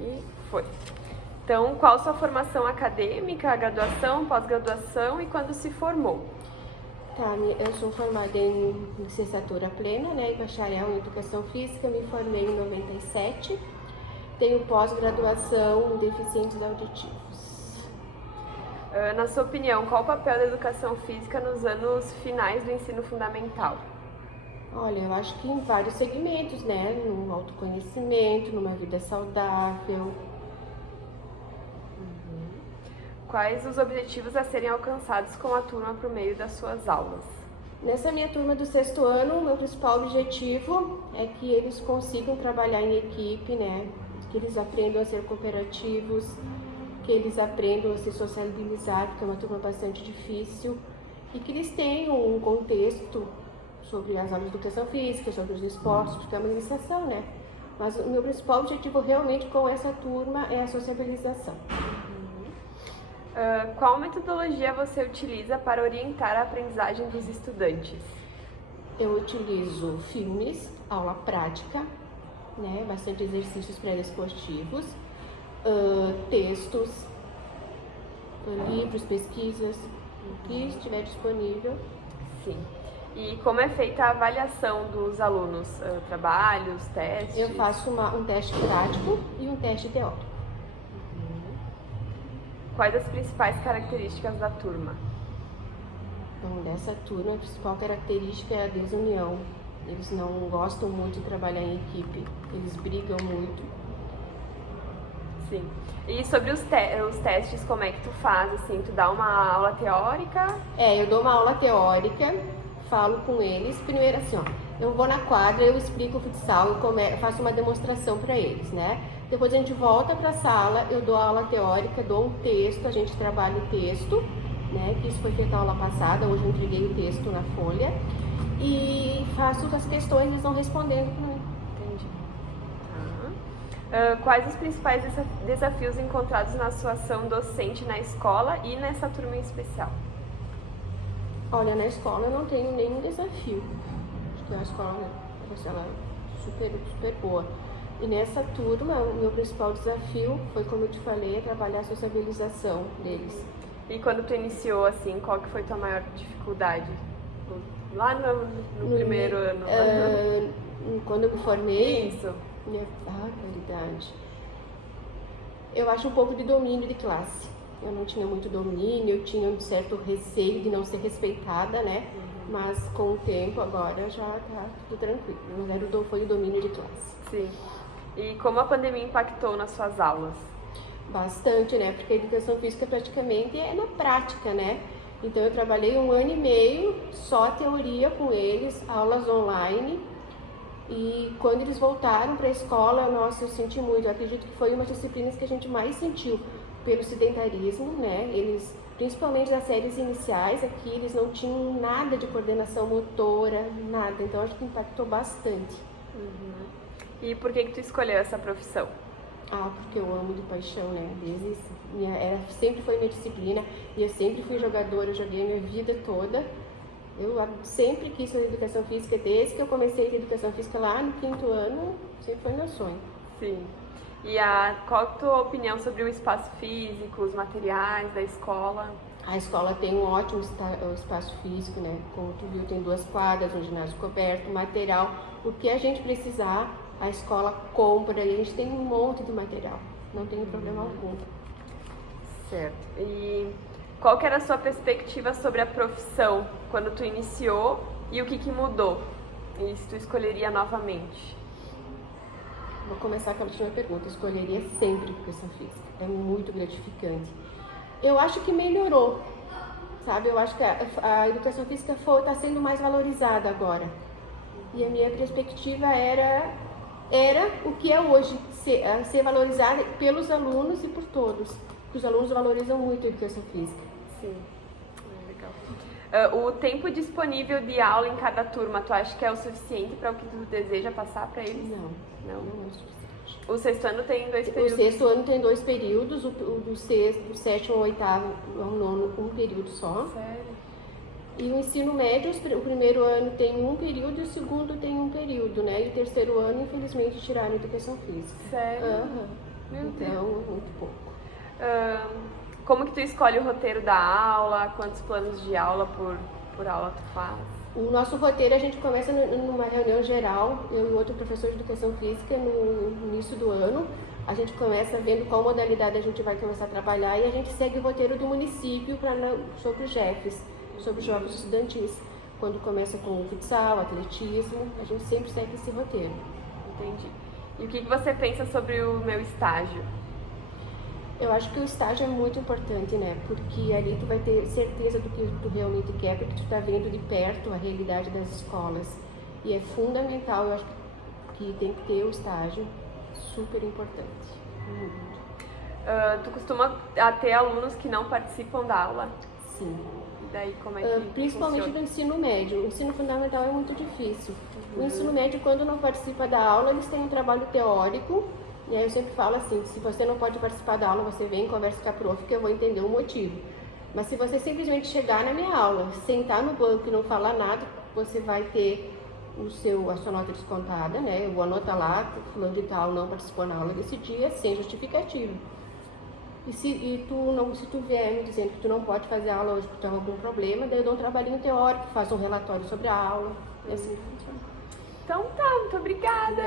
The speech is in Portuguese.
Aqui foi. Então, qual sua formação acadêmica, graduação, pós-graduação e quando se formou? Tá, eu sou formada em licenciatura plena, né, e bacharel em Educação Física, me formei em 97, tenho pós-graduação em Deficientes Auditivos. Na sua opinião, qual o papel da educação física nos anos finais do ensino fundamental? Olha, eu acho que em vários segmentos, né, no autoconhecimento, numa vida saudável. Quais os objetivos a serem alcançados com a turma por meio das suas aulas? Nessa minha turma do 6º ano, o meu principal objetivo é que eles consigam trabalhar em equipe, né? Que eles aprendam a ser cooperativos, que eles aprendam a se sociabilizar, porque é uma turma bastante difícil, e que eles tenham um contexto sobre as aulas de educação física, sobre os esportes, porque é uma iniciação, né? Mas o meu principal objetivo realmente com essa turma é a sociabilização. Qual metodologia você utiliza para orientar a aprendizagem dos estudantes? Eu utilizo filmes, aula prática, né, bastante exercícios pré-esportivos, textos, livros, pesquisas, o que estiver disponível. Sim. E como é feita a avaliação dos alunos? Trabalhos, testes? Eu faço um teste prático e um teste teórico. Quais as principais características da turma? Então, dessa turma, a principal característica é a desunião. Eles não gostam muito de trabalhar em equipe, eles brigam muito. Sim. E sobre os testes, como é que tu faz, assim? Tu dá uma aula teórica? Eu dou uma aula teórica, falo com eles. Primeiro assim, ó, eu vou na quadra, eu explico o futsal, eu faço uma demonstração para eles, né? Depois a gente volta para a sala, eu dou a aula teórica, dou um texto, a gente trabalha o texto, né? Que isso foi feito na aula passada, hoje eu entreguei o texto na folha. E faço as questões, eles vão respondendo para mim. Entendi. Quais os principais desafios encontrados na sua ação docente na escola e nessa turma em especial? Olha, na escola eu não tenho nenhum desafio. Acho que a escola ela é super boa. E nessa turma, o meu principal desafio foi, como eu te falei, trabalhar a sociabilização deles. E quando tu iniciou, assim, qual que foi tua maior dificuldade? Lá no primeiro ano? Quando eu me formei... Isso. Qualidade. Eu acho um pouco de domínio de classe. Eu não tinha muito domínio, eu tinha um certo receio de não ser respeitada, né? Mas com o tempo agora já tá tudo tranquilo. Mas foi o domínio de classe. Sim. E como a pandemia impactou nas suas aulas? Bastante, né? Porque a educação física praticamente é na prática, né? Então eu trabalhei 1 ano e meio, só teoria com eles, aulas online. E quando eles voltaram para a escola, nossa, eu senti muito. Eu acredito que foi uma das disciplinas que a gente mais sentiu pelo sedentarismo, né? Eles, principalmente nas séries iniciais aqui, eles não tinham nada de coordenação motora, nada. Então acho que impactou bastante. E por que tu escolheu essa profissão? Porque eu amo de paixão, né? Sempre foi minha disciplina e eu sempre fui jogadora, eu joguei a minha vida toda. Eu sempre quis fazer educação física, desde que eu comecei a educação física lá no 5º ano, sempre foi meu sonho. Sim. E qual a tua opinião sobre o espaço físico, os materiais da escola? A escola tem um ótimo espaço físico, né? Como tu viu, tem 2 quadras, um ginásio coberto, material. O que a gente precisar, a escola compra e a gente tem um monte de material. Não tem problema algum. Certo. E qual que era a sua perspectiva sobre a profissão quando tu iniciou e o que mudou? E se tu escolheria novamente? Vou começar com a última pergunta. Eu escolheria sempre educação física. É muito gratificante. Eu acho que melhorou, sabe? Eu acho que a educação física está sendo mais valorizada agora. E a minha perspectiva era o que é hoje, ser valorizada pelos alunos e por todos. Porque os alunos valorizam muito a educação física. Sim, legal. O tempo disponível de aula em cada turma, tu acha que é o suficiente para o que tu deseja passar para eles? Não é o suficiente. O 6º ano tem 2 períodos? O 6º ano tem 2 períodos, do 7º ao 8º ao 9º, um período só. Sério? E o ensino médio, o primeiro ano tem 1 período e o segundo tem 1 período, né? E o 3º ano, infelizmente, tiraram a educação física. Sério? Meu Então, muito pouco. Como que tu escolhe o roteiro da aula? Quantos planos de aula por aula tu faz? O nosso roteiro a gente começa numa reunião geral, eu e outro professor de educação física no início do ano. A gente começa vendo qual modalidade a gente vai começar a trabalhar e a gente segue o roteiro do município sobre os JEFs, sobre os jogos estudantis. Quando começa com o futsal, atletismo, a gente sempre segue esse roteiro. Entendi. E o que você pensa sobre o meu estágio? Eu acho que o estágio é muito importante, né? Porque ali tu vai ter certeza do que tu realmente quer, porque tu tá vendo de perto a realidade das escolas. E é fundamental, eu acho que tem que ter o estágio, super importante. Tu costuma ter alunos que não participam da aula? Sim. E daí como é que Principalmente funciona? no ensino médio. O ensino fundamental é muito difícil. O ensino médio, quando não participa da aula, eles têm um trabalho teórico. E aí eu sempre falo assim, se você não pode participar da aula, você vem e conversa com a prof, que eu vou entender o motivo. Mas se você simplesmente chegar na minha aula, sentar no banco e não falar nada, você vai ter a sua nota descontada, né? Eu vou anotar lá, fulano de tal não participou na aula desse dia, sem justificativa. E se tu vier me dizendo que tu não pode fazer a aula hoje porque tem algum problema, daí eu dou um trabalhinho teórico, faço um relatório sobre a aula, e assim funciona. Então tá, muito obrigada.